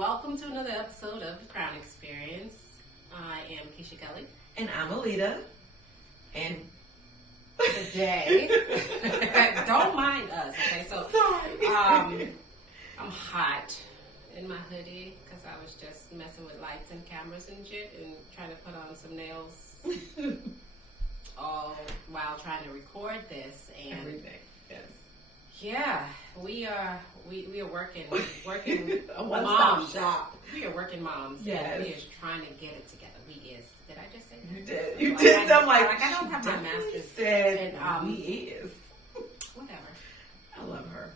welcome to another episode of The Crown Experience. I am Keisha Kelly. And I'm Alita. And today, don't mind us, okay? So, I'm hot in my hoodie because I was just messing with lights and cameras and shit and trying to put on some nails all while trying to record this and everything. Yes. Yeah, we are working a one-stop moms. shop. We are working moms. Yes. And we is trying to get it together. Did I just say that? You did. You did. I'm like, I don't have my master's. Said we is. Whatever. I love her.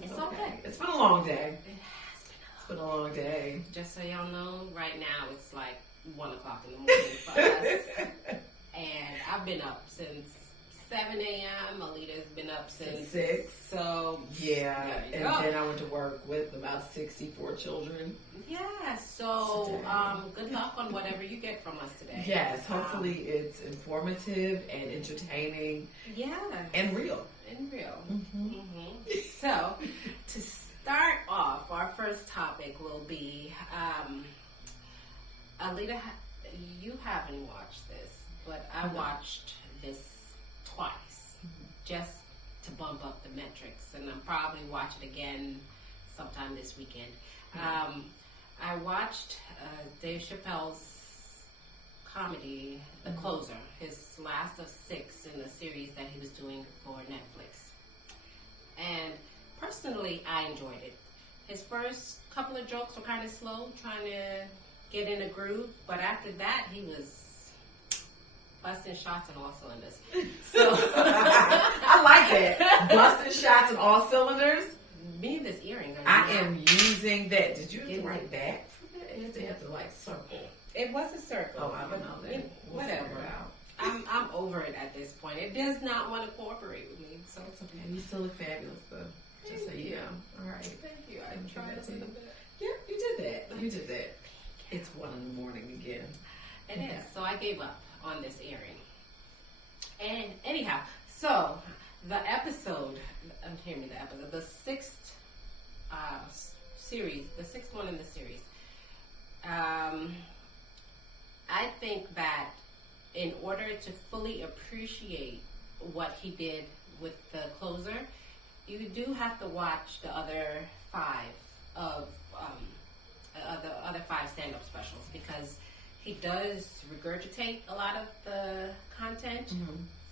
It's okay. It's been a long day. It has been a long day. Just so y'all know, right now it's like 1 o'clock in the morning for us. And I've been up since 7 a.m. Alita's been up since 6. So yeah, and then I went to work with about 64 children. Yeah, so good luck on whatever you get from us today. Yes, hopefully it's informative and entertaining. Yeah, and real. So to start off, our first topic will be Alita. You haven't watched this, but I watched this twice, just to bump up the metrics, and I'll probably watch it again sometime this weekend. I watched Dave Chapelle's comedy, The Closer, his last of 6 in the series that he was doing for Netflix. And personally, I enjoyed it. His first couple of jokes were kind of slow, trying to get in a groove, but after that, he was busting shots in all cylinders. So I like that. Busting shots in all cylinders. Me and this earring. I am using that. Did you have to write back for that? You have to like circle. It was a circle. Oh, I don't know that. Whatever. I'm over it at this point. It does not want to cooperate with me, so it's okay. You still look fabulous, though. Just so you know. All right. Thank you. I tried a little bit. Yeah, you did that. You did that. It's 1 in the morning again. It is. So I gave up on this earring. And anyhow, so the episode, the 6th series, the 6th one in the series. I think that in order to fully appreciate what he did with the closer, you do have to watch the other 5 of the other 5 stand-up specials, because he does regurgitate a lot of the content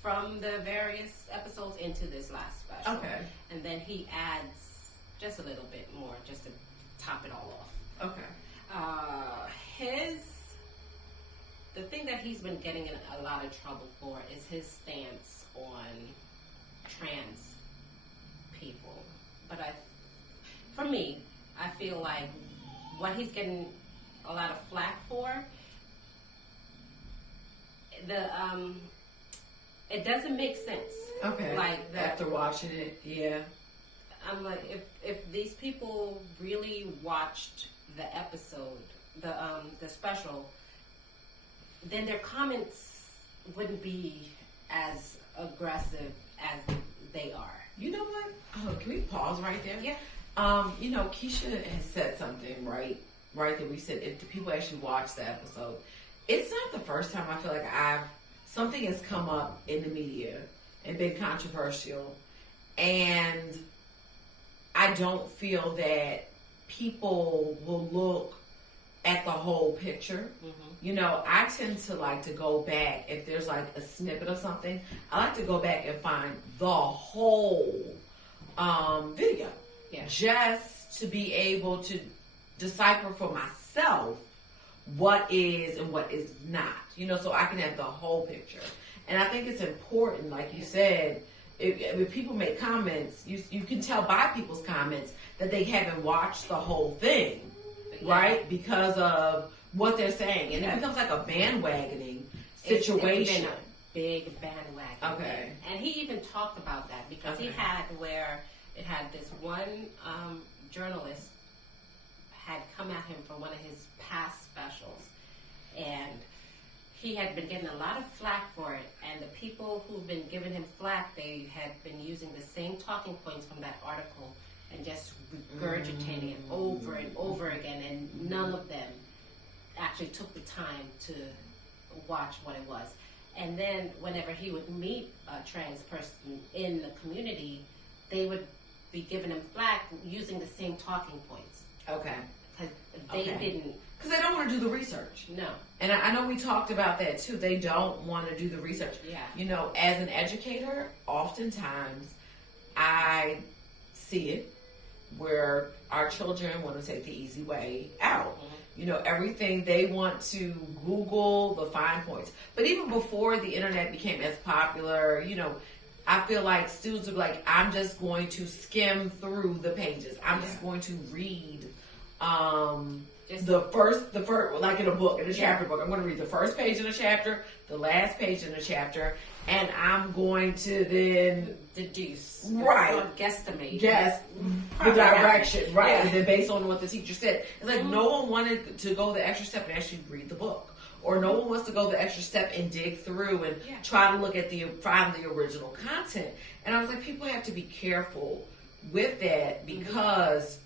from the various episodes into this last special. Okay. And then he adds just a little bit more just to top it all off. Okay. The thing that he's been getting in a lot of trouble for is his stance on trans people. But for me, I feel like what he's getting a lot of flack for, it doesn't make sense. Okay. Like after watching it, yeah. I'm like, if these people really watched the episode, the special, then their comments wouldn't be as aggressive as they are. You know what? Oh, can we pause right there? Yeah. Keisha has said something right that we said if the people actually watch the episode, it's not the first time I feel like something has come up in the media and been controversial, and I don't feel that people will look at the whole picture. I tend to like to go back if there's like a snippet of something. I like to go back and find the whole video, just to be able to decipher for myself what is and what is not. So I can have the whole picture. And I think it's important, like you said, if people make comments, you can tell by people's comments that they haven't watched the whole thing, right? Because of what they're saying. And it becomes like a bandwagoning situation. It's been a big bandwagon. Okay. And he even talked about that because he had this one journalist had come at him for one of his past specials. And he had been getting a lot of flack for it, and the people who've been giving him flack, they had been using the same talking points from that article and just regurgitating it over and over again, and none of them actually took the time to watch what it was. And then whenever he would meet a trans person in the community, they would be giving him flack using the same talking points. Okay. Because they didn't. Because they don't want to do the research. No. And I know we talked about that too. They don't want to do the research. Yeah. You know, as an educator, oftentimes I see it where our children want to take the easy way out. You know, everything they want to Google the fine points. But even before the internet became as popular, you know, I feel like students would be like, I'm just going to skim through the pages. I'm just going to read the first, like in a book, in a chapter book. I'm going to read the first page in a chapter, the last page in a chapter, and I'm going to then deduce, right, or guesstimate, guess the direction, right? And then based on what the teacher said, it's like no one wanted to go the extra step and actually read the book, or no one wants to go the extra step and dig through and try to look at find the original content. And I was like, people have to be careful with that because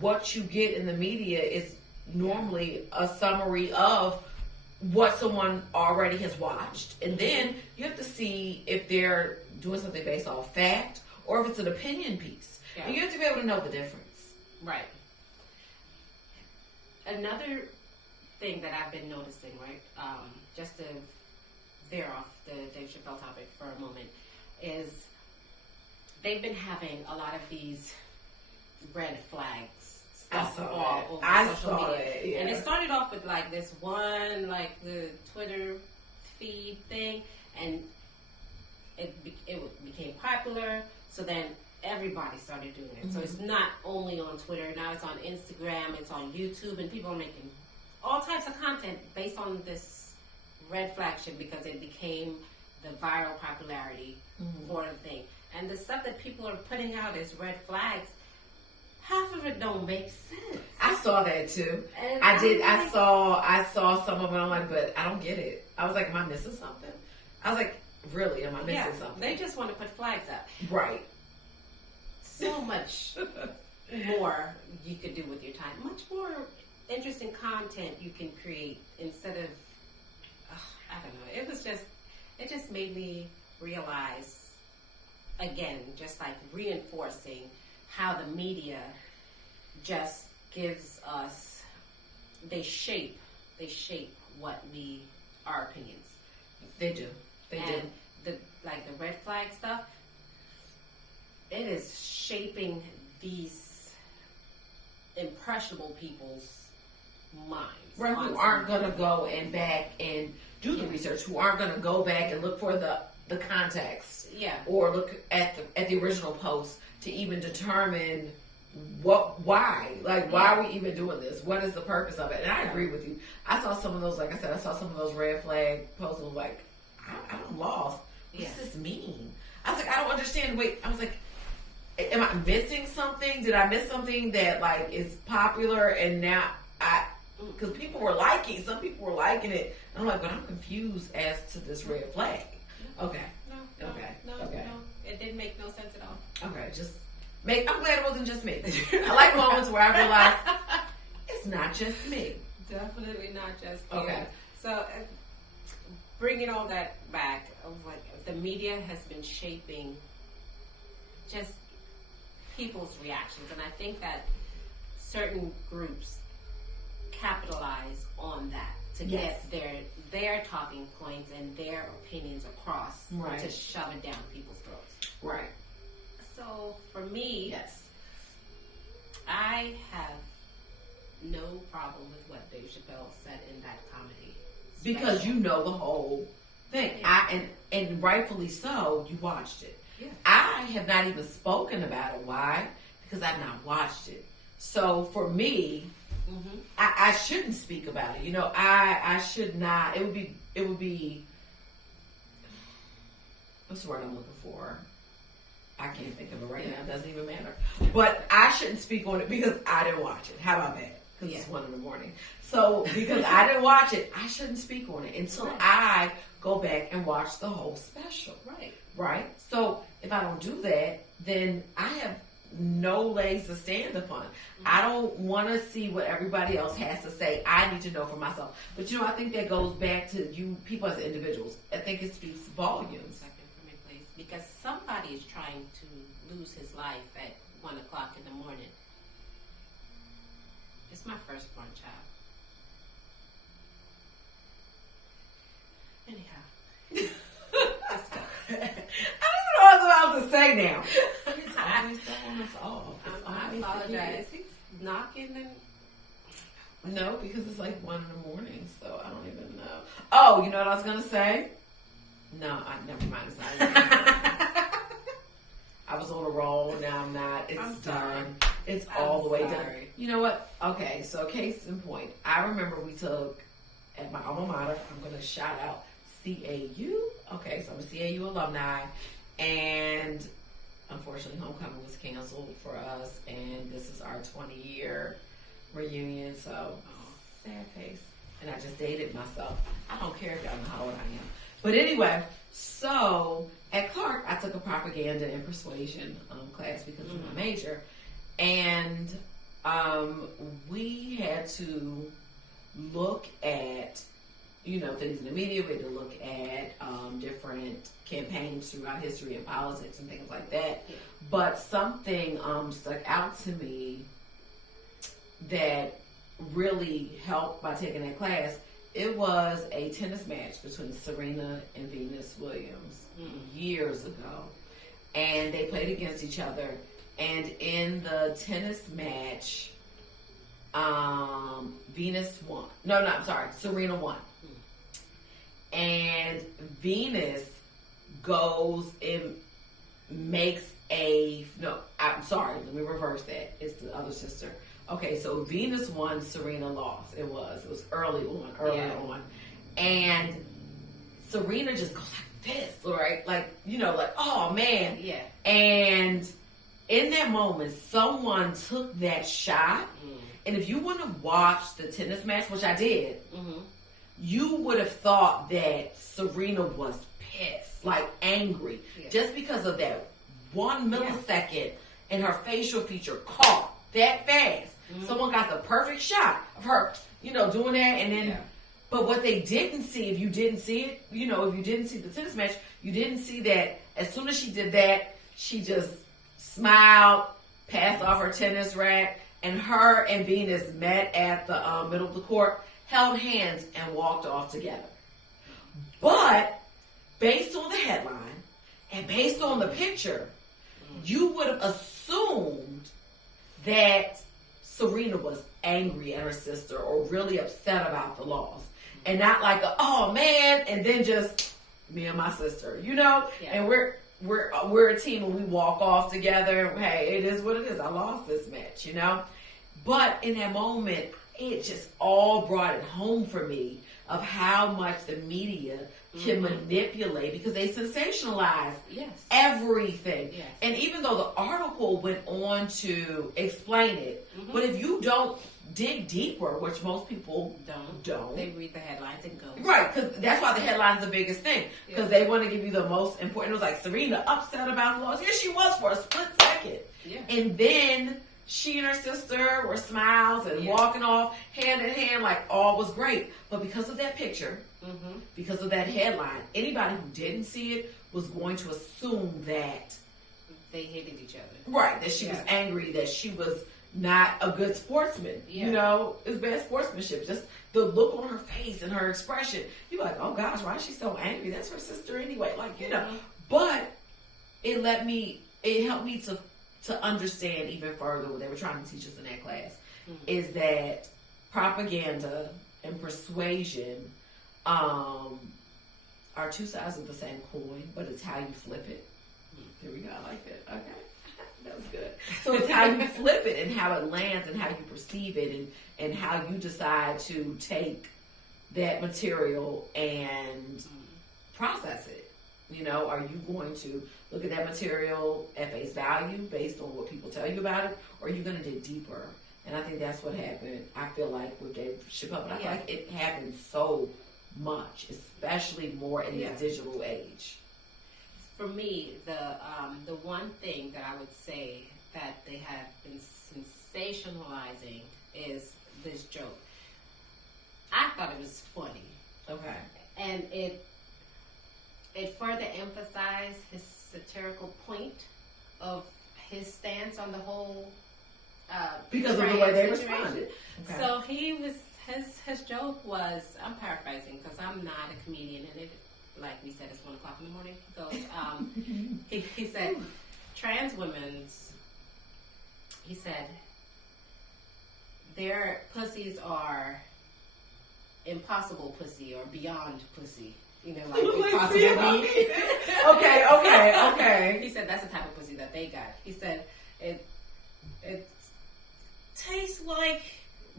what you get in the media is normally a summary of what someone already has watched, and then you have to see if they're doing something based off fact or if it's an opinion piece. And you have to be able to know the difference. Right. Another thing that I've been noticing, right, just to veer off the Dave Chapelle topic for a moment, is they've been having a lot of these red flags stuff all over social media. And it started off with like this one, like the Twitter feed thing, and it became popular. So then everybody started doing it. So it's not only on Twitter, now it's on Instagram, it's on YouTube, and people are making all types of content based on this red flag shit because it became the viral popularity for the thing. And the stuff that people are putting out as red flags, half of it don't make sense. I saw that too. And I saw some of it. I'm like, but I don't get it. I was like, am I missing something? I was like, really, am I missing something? They just want to put flags up. Right. So much more you could do with your time. Much more interesting content you can create instead of, I don't know. It just made me realize, again, just like reinforcing how the media just gives us, they shape what our opinions. They do. They do. The red flag stuff, it is shaping these impressionable people's minds. Right, who aren't going to go and back and do the research, who aren't going to go back and look for the context. Yeah. Or look at the original post to even determine why are we even doing this? What is the purpose of it? And I agree with you. I saw some of those, like I said, red flag posts and was like, I'm lost. What does this mean? I was like, I don't understand. Wait, I was like, am I missing something? Did I miss something that like is popular and now because some people were liking it. And I'm like, but I'm confused as to this red flag. Okay. No, it didn't make no sense at all. Okay, I'm glad it wasn't just me. I like moments where I realize it's not just me. Definitely not just you. Okay. So, bringing all that back, like the media has been shaping just people's reactions, and I think that certain groups capitalize on that to get their talking points and their opinions across to shove it down people's throats. Right. So for me, I have no problem with what Dave Chapelle said in that comedy special. Because you know the whole thing. Yeah. And rightfully so, you watched it. Yeah. I have not even spoken about it. Why? Because I've not watched it. So for me, I shouldn't speak about it. You know, I should not. It would be. What's the word I'm looking for? I can't think of it right now. It doesn't even matter. But I shouldn't speak on it because I didn't watch it. How about that? Because it's 1 a.m. So because I didn't watch it, I shouldn't speak on it until I go back and watch the whole special. Right. Right? So if I don't do that, then I have no legs to stand upon. I don't want to see what everybody else has to say. I need to know for myself. But I think that goes back to you people as individuals. I think it speaks volumes. Second for me, please. Because somebody is trying to lose his life at 1 o'clock in the morning. It's my firstborn child. Anyhow. Let's go. I don't know what I was about to say now. He's always throwing us off. I apologize. He's knocking and... No, because it's like 1 in the morning, so I don't even know. Oh, you know what I was going to say? No, never mind. It's not. I was on a roll. Now I'm not. It's done. It's all the way done. You know what? Okay, so case in point. I remember we took, at my alma mater, I'm going to shout out CAU. Okay, so I'm a CAU alumni. And unfortunately, homecoming was canceled for us. And this is our 20-year reunion. So, sad face. And I just dated myself. I don't care if y'all know how old I am. But anyway, so at Clark, I took a propaganda and persuasion class because of my major. And we had to look at, things in the media. We had to look at different campaigns throughout history and politics and things like that. Yeah. But something stuck out to me that really helped by taking that class. It was a tennis match between Serena and Venus Williams years ago. And they played against each other. And in the tennis match, Venus won. Serena won. And Venus goes and makes let me reverse that. It's the other sister. Okay, so Venus won, Serena lost. It was early on. And Serena just goes like this, right? Like, oh man. Yeah. And in that moment, someone took that shot. And if you wouldn't have watched the tennis match, which I did, you would have thought that Serena was pissed, like angry, just because of that 1 millisecond and her facial feature caught that fast. Someone got the perfect shot of her, doing that. And then, but what they didn't see, if you didn't see it, if you didn't see the tennis match, you didn't see that as soon as she did that, she just smiled, passed off her tennis rack, and her and Venus met at the middle of the court, held hands, and walked off together. But based on the headline and based on the picture, you would have assumed that Serena was angry at her sister or really upset about the loss. And not like, oh man, and then just me and my sister, And we're a team and we walk off together. Hey, it is what it is. I lost this match, But in that moment, it just all brought it home for me of how much the media can manipulate because they sensationalize everything. Yes. And even though the article went on to explain it, but if you don't dig deeper, which most people don't. They read the headlines and go. Right, because that's why the headline's the biggest thing. Because they want to give you the most important. It was like Serena upset about the loss. Yes, she was for a split second. Yeah. And then she and her sister were smiles and walking off hand in hand like all was great. But because of that picture, because of that headline, anybody who didn't see it was going to assume that they hated each other. Right, that she was angry, that she was not a good sportsman. Yeah. It was bad sportsmanship. Just the look on her face and her expression. You're like, oh gosh, why is she so angry? That's her sister anyway. Like, But it helped me to understand even further what they were trying to teach us in that class is that propaganda and persuasion are two sides of the same coin, but it's how you flip it. Here we go. I like that. Okay. That was good. So it's how you flip it and how it lands and how you perceive it and how you decide to take that material and process it. Are you going to look at that material at face value based on what people tell you about it, or are you going to dig deeper? And I think that's what happened, I feel like, with Dave Chapelle. But I feel like it happens so much, especially more in this digital age. For me, the one thing that I would say that they have been sensationalizing is this joke. I thought it was funny. Okay. And it further emphasized his satirical point of his stance on the whole because of the way they situation. responded. Okay. So he was his joke was, I'm paraphrasing because I'm not a comedian, and it, like we said, it's 1 o'clock in the morning. So he said trans women's. He said their pussies are impossible pussy or beyond pussy. You know, like impossible meat. Okay. He said that's the type of pussy that they got. He said it tastes like,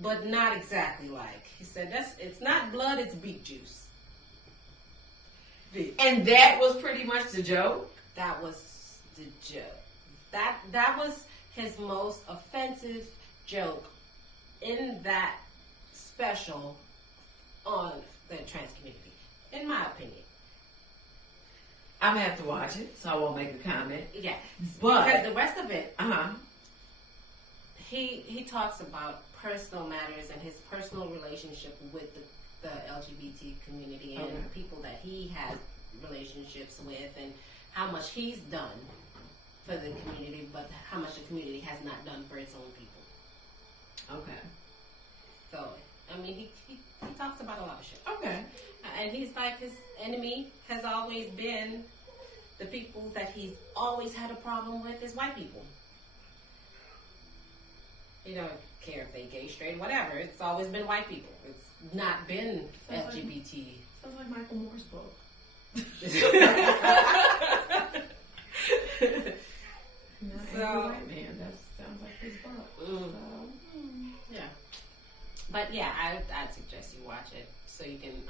but not exactly like. He said it's not blood, it's beet juice. And that was pretty much the joke. That was the joke. That was his most offensive joke in that special on the trans community, in my opinion. I'm gonna have to watch it, so I won't make a comment. Yeah, but because the rest of it, uh-huh. He talks about personal matters and his personal relationship with the LGBT community and the people that he has relationships with, and how much he's done for the community, but how much the community has not done for its own people. Okay. So, I mean, he talks about a lot of shit. Okay. And he's like, his enemy has always been the people that he's always had a problem with is white people. You don't care if they gay, straight, whatever. It's always been white people. It's not been LGBT. Sounds like Michael Moore's book. So, white man. That sounds like his book. Yeah. But yeah, I'd suggest you watch it so you can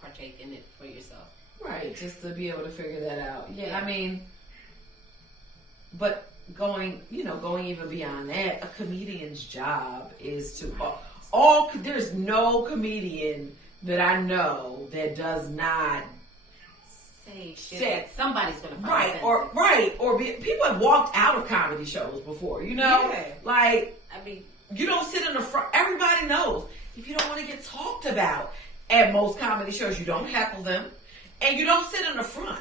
partake in it for yourself. Right, just to be able to figure that out. Yeah, I mean, but going even beyond that, a comedian's job is to there's no comedian that I know that does not say shit. Somebody's gonna find people have walked out of comedy shows before, like, I mean, you don't sit in the front. Everybody knows if you don't want to get talked about at most comedy shows, you don't heckle them, and you don't sit in the front.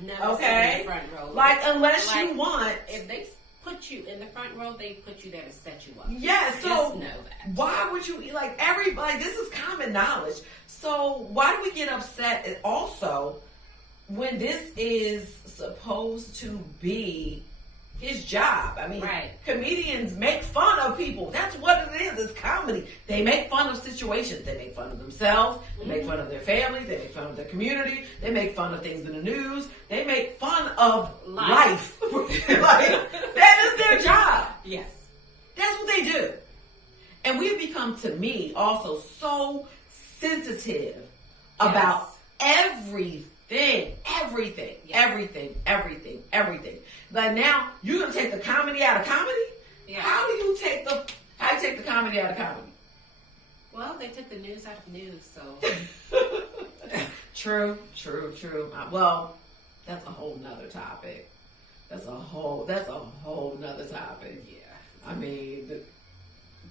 Never sit in the front row. Like, unless you want. If they put you in the front row, they put you there to set you up. Yeah, so just know that. Why would you, everybody, this is common knowledge. So why do we get upset also when this is supposed to be his job? I mean, comedians make fun of people. That's what it is. It's comedy. They make fun of situations. They make fun of themselves. They make fun of their family. They make fun of their community. They make fun of things in the news. They make fun of life. That is their job. Yes. That's what they do. And we've become, to me, also so sensitive about everything. Like, now you're gonna take the comedy out of comedy? Yeah. How do you take the comedy out of comedy? Well, they took the news out of news, so True. Well, that's a whole nother topic. That's a whole nother topic. Yeah. I mean, the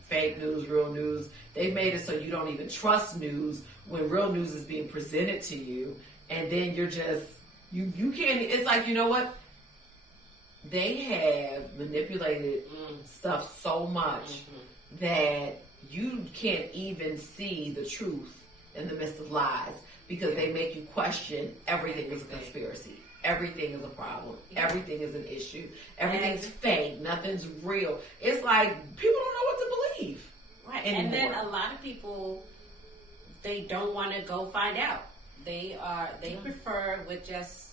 fake news, real news, they've made it so you don't even trust news when real news is being presented to you, and then you're just you can't. It's like, you know what? They have manipulated stuff so much that you can't even see the truth in the midst of lies, because they make you question everything is a conspiracy. Everything is a problem. Yeah. Everything is an issue. Everything's fake. Nothing's real. It's like people don't know what to believe. Right. Anymore. And then a lot of people, they don't want to go find out. They prefer with just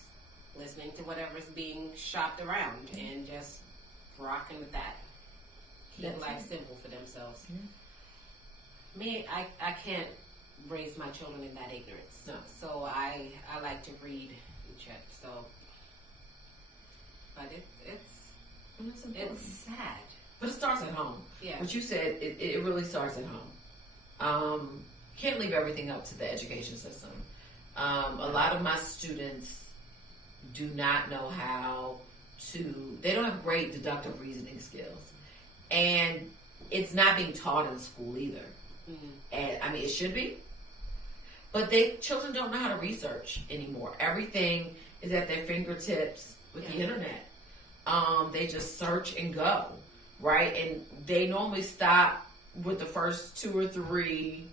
listening to whatever's being shopped around and just rocking with that. Keep life simple for themselves. Me, I can't raise my children in that ignorance. No. So I like to read and check. So, but it's sad. But it starts at home. Yeah. What you said, it really starts at home. Can't leave everything up to the education system. A lot of my students do not know how they don't have great deductive reasoning skills. And it's not being taught in school either. And I mean, it should be. But children don't know how to research anymore. Everything is at their fingertips with the internet. They just search and go, right? And they normally stop with the first 2 or 3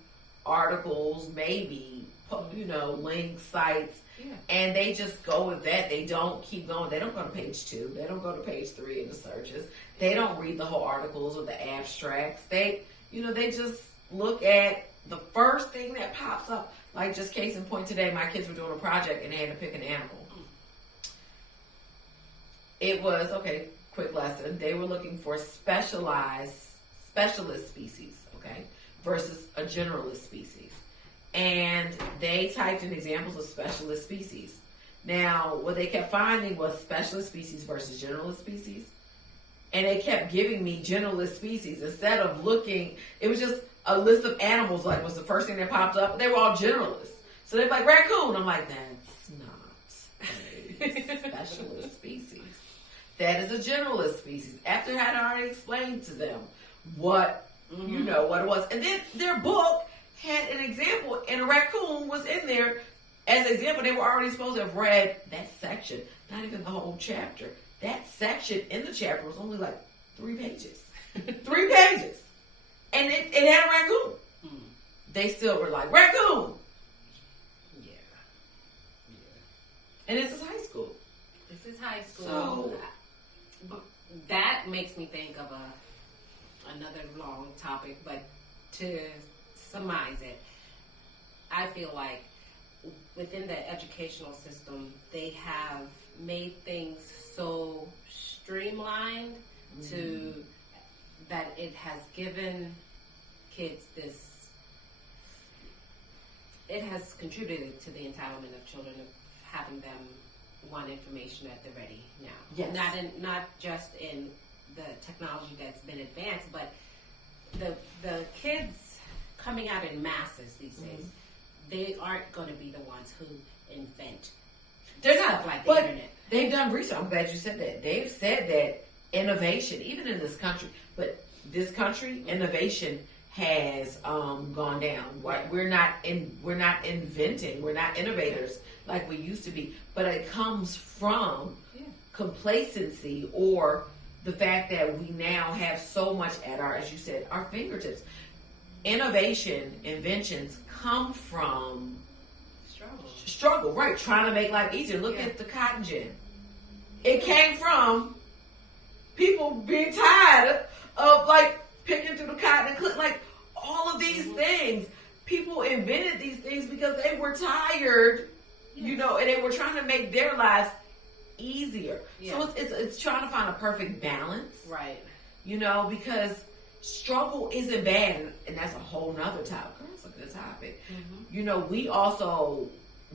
articles, maybe, links, sites. Yeah. And they just go with that. They don't keep going. They don't go to page 2. They don't go to page 3 in the searches. They don't read the whole articles or the abstracts. They just look at the first thing that pops up. Like, just case in point today, my kids were doing a project and they had to pick an animal. It was, quick lesson. They were looking for specialist species, versus a generalist species. And they typed in examples of specialist species. Now, what they kept finding was specialist species versus generalist species. And they kept giving me generalist species instead of looking. It was just a list of animals, was the first thing that popped up. They were all generalists. So they're like, raccoon. I'm like, that's not a specialist species. That is a generalist species. After I had already explained to them what what it was. And then their book had an example, and a raccoon was in there as an example. They were already supposed to have read that section, not even the whole chapter. That section in the chapter was only 3 pages. 3 pages. And it had a raccoon. They still were like, raccoon! Yeah. And this is high school. This is high school. So, that makes me think of another long topic, but to surmise it, I feel like within the educational system, they have made things so streamlined to that it has given kids it has contributed to the entitlement of children of having them want information at the ready now. Yes. Not just in the technology that's been advanced, but the kids coming out in masses these days, they aren't going to be the ones who invent. They're not like the but internet. They've done research. I'm glad you said that. They've said that innovation, even in this country, but this country, innovation has gone down. Right? We're not inventing. We're not innovators like we used to be. But it comes from complacency or the fact that we now have so much at as you said, our fingertips. Innovation, inventions come from struggle, right? Trying to make life easier. Look at the cotton gin. It came from people being tired of picking through the cotton and all of these things. People invented these things because they were tired, and they were trying to make their lives easier. Yeah. So it's trying to find a perfect balance, right? Because struggle isn't bad, and that's a whole nother topic. That's a good topic. We also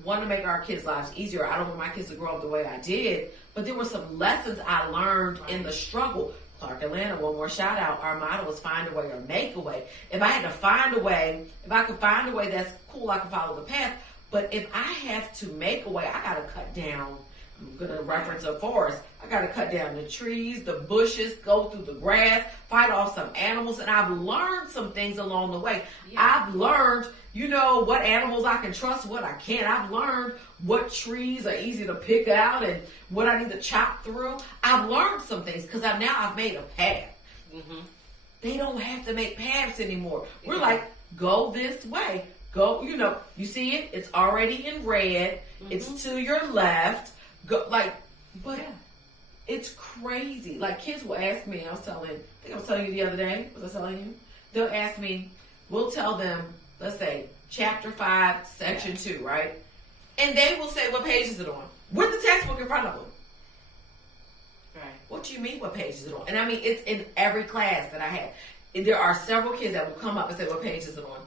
want to make our kids' lives easier. I don't want my kids to grow up the way I did, but there were some lessons I learned in the struggle. Clark Atlanta, one more shout out. Our motto was find a way or make a way. If I could find a way, that's cool. I can follow the path. But if I have to make a way, I got to cut down. I'm going to reference a forest. I got to cut down the trees, the bushes, go through the grass, fight off some animals. And I've learned some things along the way. Yeah. I've learned, what animals I can trust, what I can't. I've learned what trees are easy to pick out and what I need to chop through. I've learned some things because I've made a path. They don't have to make paths anymore. We're like, go this way. Go, you see it? It's already in red. It's to your left. Go, it's crazy. Kids will ask me, I think I was telling you the other day, was I telling you? They'll ask me, we'll tell them, let's say, chapter 5, section 2, right? And they will say, what page is it on? With the textbook in front of them. Right. What do you mean, what page is it on? And I mean, it's in every class that I have. There are several kids that will come up and say, what page is it on?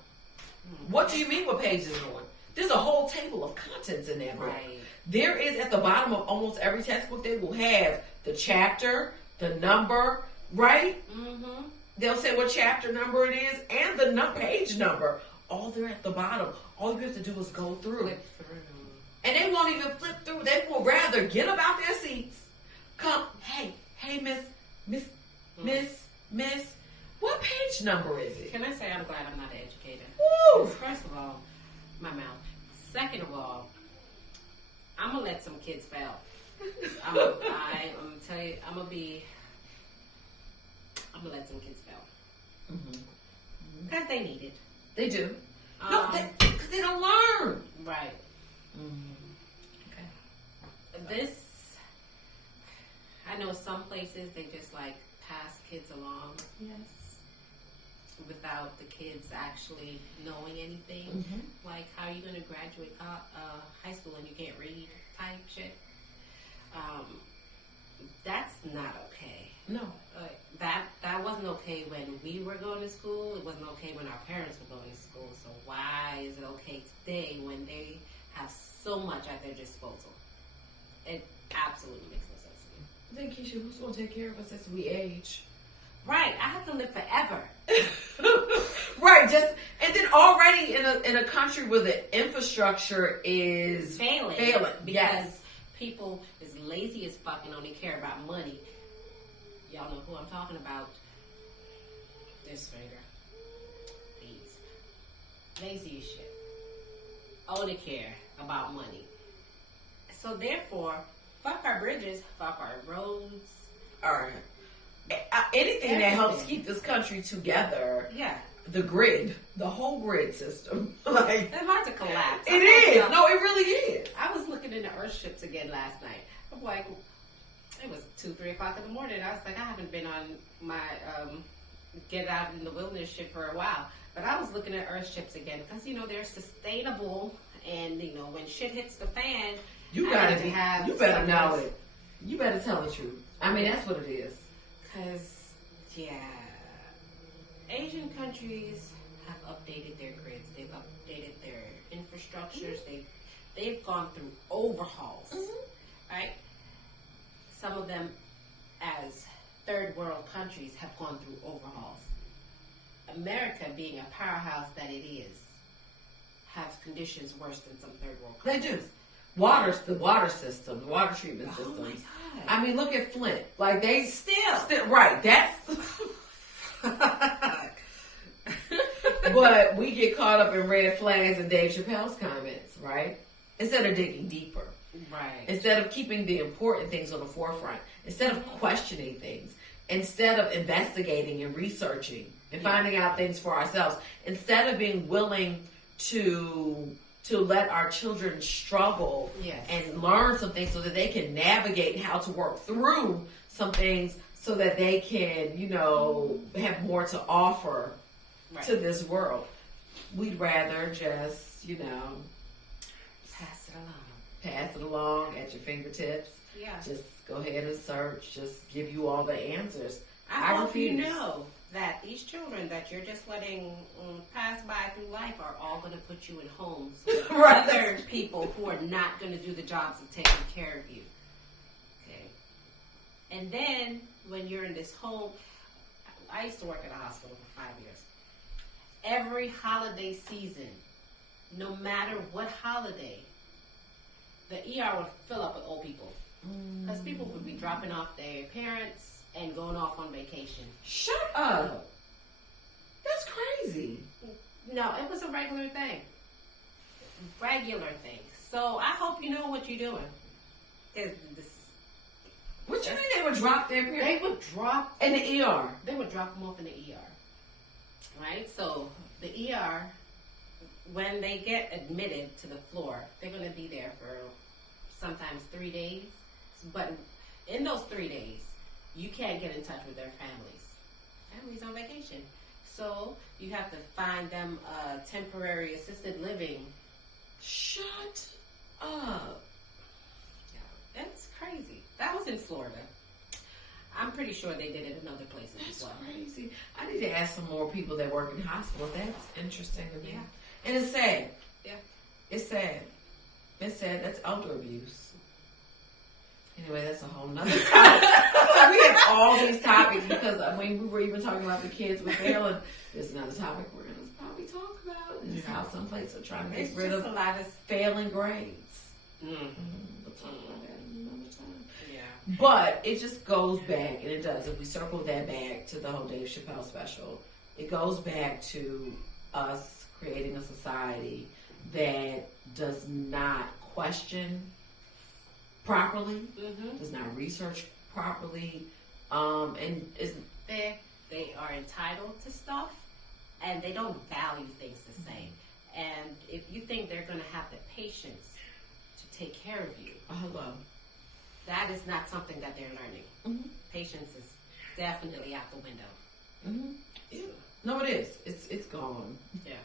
What do you mean, what page is it on? There's a whole table of contents in that book. Right. There is at the bottom of almost every textbook, they will have the chapter, the number, right? They'll say what chapter number it is and the page number. All there at the bottom. All you have to do is go through. And they won't even flip through. They will rather get up out their seats, come number is it? Can I say I'm glad I'm not an educator? Woo! First of all, my mouth. Second of all, I'm gonna let some kids fail. I'm gonna tell you, I'm gonna let some kids fail because they need it. They do. No, because they don't learn. Right. Okay. This, I know some places they just like pass kids along. Yes. Without the kids actually knowing anything. Like, how are you going to graduate high school and you can't read type shit? That's not okay. No. That wasn't okay when we were going to school. It wasn't okay when our parents were going to school. So why is it okay today when they have so much at their disposal? It absolutely makes no sense to me. I think, Keisha, who's going to take care of us as we age? Right, I have to live forever. Right, and then already in a country where the infrastructure is failing because people is lazy as fuck and only care about money. Y'all know who I'm talking about. This finger. These. Lazy as shit. Only care about money. So therefore, fuck our bridges, fuck our roads. All right. Anything that helps keep this country together. Yeah. The grid, the whole grid system, like it's about to collapse. It is. No, it really is. I was looking into Earthships again last night. I'm like, it was 2-3 o'clock in the morning. I was like, I haven't been on my get out in the wilderness ship for a while, but I was looking at Earthships again because they're sustainable, and when shit hits the fan, you better know it. You better tell the truth. I mean, that's what it is. Because, Asian countries have updated their grids. They've updated their infrastructures. They've gone through overhauls, right? Some of them, as third world countries, have gone through overhauls. America, being a powerhouse that it is, has conditions worse than some third world countries. They do. The water system, the water treatment systems. Oh my God. I mean, look at Flint. Like they still right. That's. But we get caught up in red flags and Dave Chapelle's comments, right? Instead of digging deeper. Right. Instead of keeping the important things on the forefront. Instead of questioning things. Instead of investigating and researching and finding out things for ourselves. Instead of being willing to let our children struggle and learn some things so that they can navigate how to work through some things so that they can, have more to offer to this world. We'd rather just, pass it along at your fingertips. Yeah. Just go ahead and search. Just give you all the answers. I hope you know that these children that you're just letting pass by through life are all going to put you in homes with other people who are not going to do the jobs of taking care of you. Okay. And then when you're in this home, I used to work at a hospital for 5 years. Every holiday season, no matter what holiday, the ER would fill up with old people. Because people would be dropping off their parents and going off on vacation. Shut up. That's crazy. No, it was a regular thing. So I hope you know what you're doing. What you mean they would drop their parents? They would drop... in the ER. They would drop them off in the ER. Right? So the ER, when they get admitted to the floor, they're going to be there for sometimes 3 days. But in those 3 days, you can't get in touch with their families. Families on vacation. So you have to find them temporary assisted living. Shut up. Yeah, that's crazy. That was in Florida. I'm pretty sure they did it in other places as well. That's crazy. I need to ask some more people that work in hospitals. That's interesting to me. Yeah. And it's sad. Yeah. It's sad. It's sad. That's elder abuse. Anyway, that's a whole nother topic. We have all these topics because we were even talking about the kids with failing. There's another topic we're going to probably talk about. Is how some places are trying to get rid of a lot of failing grades. Mm-hmm. We'll talk about that another time. Yeah. But it just goes back, and it does. If we circle that back to the whole Dave Chappelle special, it goes back to us creating a society that does not question properly, does not research properly, and is they are entitled to stuff, and they don't value things the same. And if you think they're going to have the patience to take care of you, that is not something that they're learning. Patience is definitely out the window. Yeah. No, it is. It's gone. Yeah.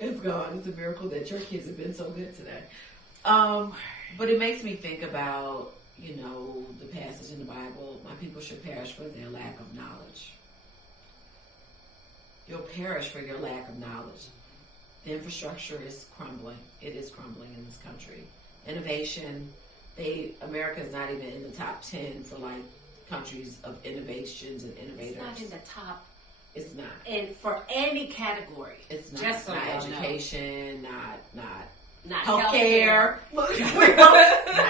It's gone. It's a miracle that your kids have been so good today. But it makes me think about, the passage in the Bible, my people should perish for their lack of knowledge. You'll perish for your lack of knowledge. The infrastructure is crumbling. It is crumbling in this country. Innovation, America is not even in the top 10 for countries of innovations and innovators. It's not in the top. It's not. And for any category. It's not. Just so not education, not healthcare. Not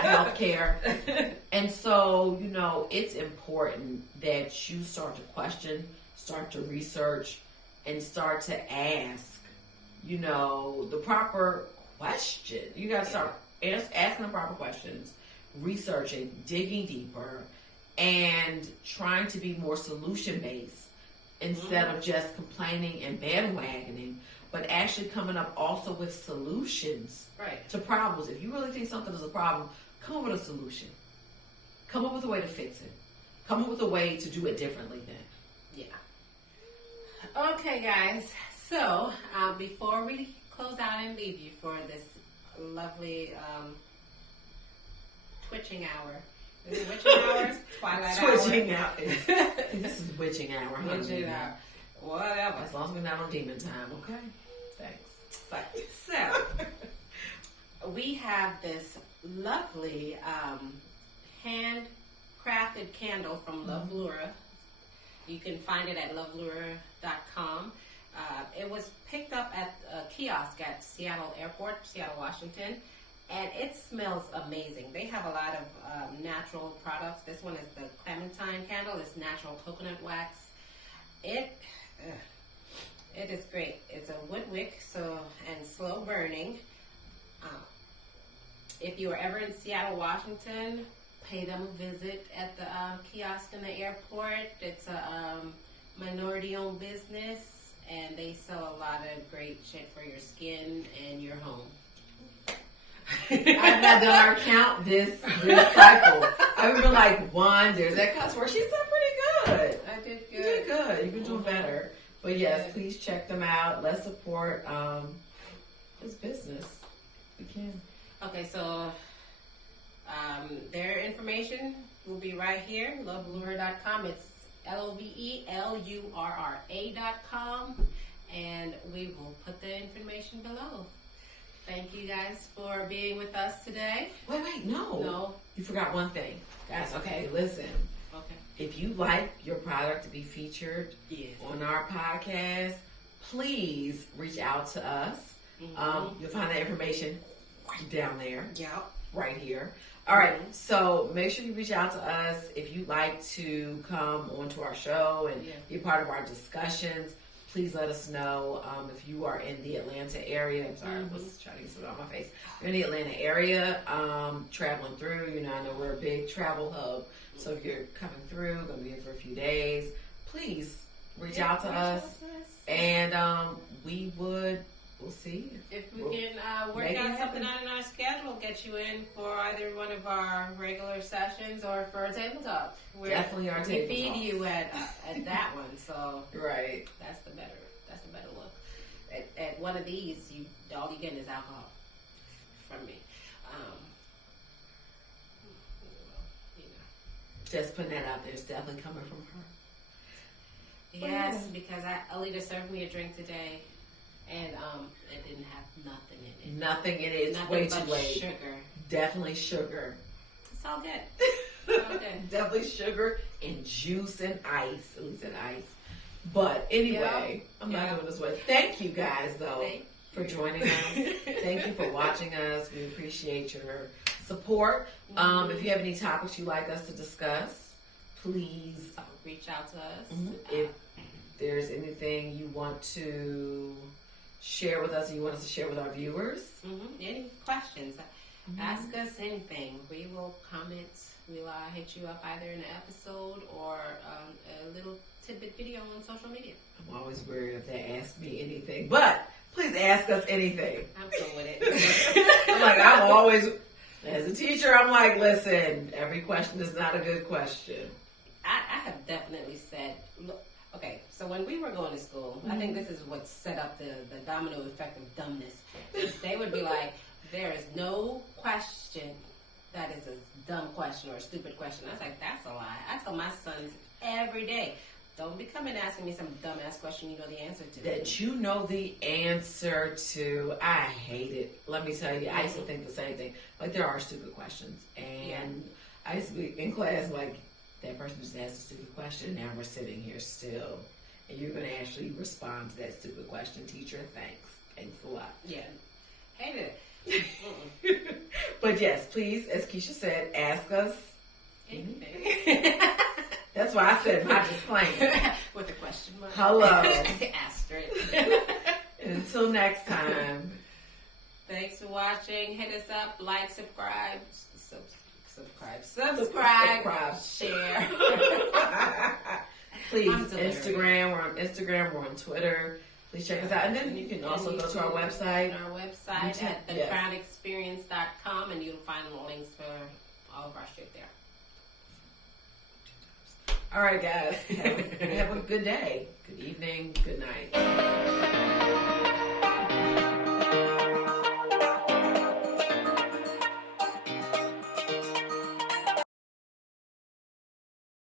healthcare. And so, it's important that you start to question, start to research, and start to ask, the proper question. You got to start asking the proper questions, researching, digging deeper, and trying to be more solution-based instead of just complaining and bandwagoning, but actually coming up also with solutions to problems. If you really think something is a problem, come up with a solution. Come up with a way to fix it. Come up with a way to do it differently then. Yeah. Okay, guys. So, before we close out and leave you for this lovely twitching hour. Is it witching hours? Twilight hour? Twitching hour. This is witching hour. Witching hour. Whatever. As long as we're not on demon time, okay? Thanks. So, we have this lovely handcrafted candle from Love Lura. You can find it at lovelura.com. It was picked up at a kiosk at Seattle Airport, Seattle, Washington, and it smells amazing. They have a lot of natural products. This one is the Clementine candle. It's natural coconut wax. It is great. It's a wood wick, and slow burning. If you are ever in Seattle, Washington, pay them a visit at the kiosk in the airport. It's a minority-owned business, and they sell a lot of great shit for your skin and your home. I've not done our count this cycle. I've been like, there's that cuss word. She's done pretty good. I did good. You did good. You've been doing better. But yes, please check them out. Let's support this business. We can. Okay, so their information will be right here, lovelura.com. It's LOVELURRA.com, and we will put the information below. Thank you guys for being with us today. Wait, no. You forgot one thing. Guys, okay, listen. Okay. If you like your product to be featured on our podcast, please reach out to us. You'll find that information right down there. Yeah. Right here. All right, so make sure you reach out to us if you'd like to come onto our show and be a part of our discussions. Please let us know if you are in the Atlanta area. I'm sorry, I was trying to get something on my face. If you're in the Atlanta area, traveling through, I know we're a big travel hub. So if you're coming through, going to be here for a few days, please reach out to us. And we'll see. If we can work out something out in our schedule, get you in for either one of our regular sessions or for a table talk. Definitely our table talk. We feed you at that one, so right. That's the better look. At one of these, all you get is alcohol from me. Just putting that out there. It's definitely coming from her. Yes, because Alita served me a drink today. And it didn't have nothing in it. Nothing in it. It's nothing way but too late. Sugar. Definitely sugar. It's all good. It's all good. Definitely sugar and juice and ice. At least an ice. But anyway, I'm not doing this way. Thank you guys, though, for joining us. Thank you for watching us. We appreciate your support. If you have any topics you'd like us to discuss, please reach out to us. there's anything you want to share with us and you want us to share with our viewers. Any questions? Ask us anything. We will comment. We'll hit you up either in an episode or a little tidbit video on social media. I'm always worried if they ask me anything, but please ask us anything. I'm cool with it. I'm always, as a teacher, I'm like, listen, every question is not a good question. I have definitely said, look, okay, so when we were going to school, I think this is what set up the domino effect of dumbness. They would be like, there is no question that is a dumb question or a stupid question. I was like, that's a lie. I tell my sons every day, don't be coming asking me some dumbass question you know the answer to. That you know the answer to. I hate it. Let me tell you, I used to think the same thing. Like, there are stupid questions. And I used to be in class like, that person just asked a stupid question. Now we're sitting here still. And you're going to actually respond to that stupid question. Teacher, thanks. Thanks a lot. Yeah. Hated it. But yes, please, as Keisha said, ask us anything. That's why I said my disclaimer. With a question mark. Hello. Asterisk. Until next time. Thanks for watching. Hit us up, like, subscribe, share. Please, Instagram. We're on Instagram. We're on Twitter. Please check us out. And then you can also go to our website. At thecrownexperience.com, and you'll find links for all of our shit there. All right, guys. Have a good day. Good evening. Good night.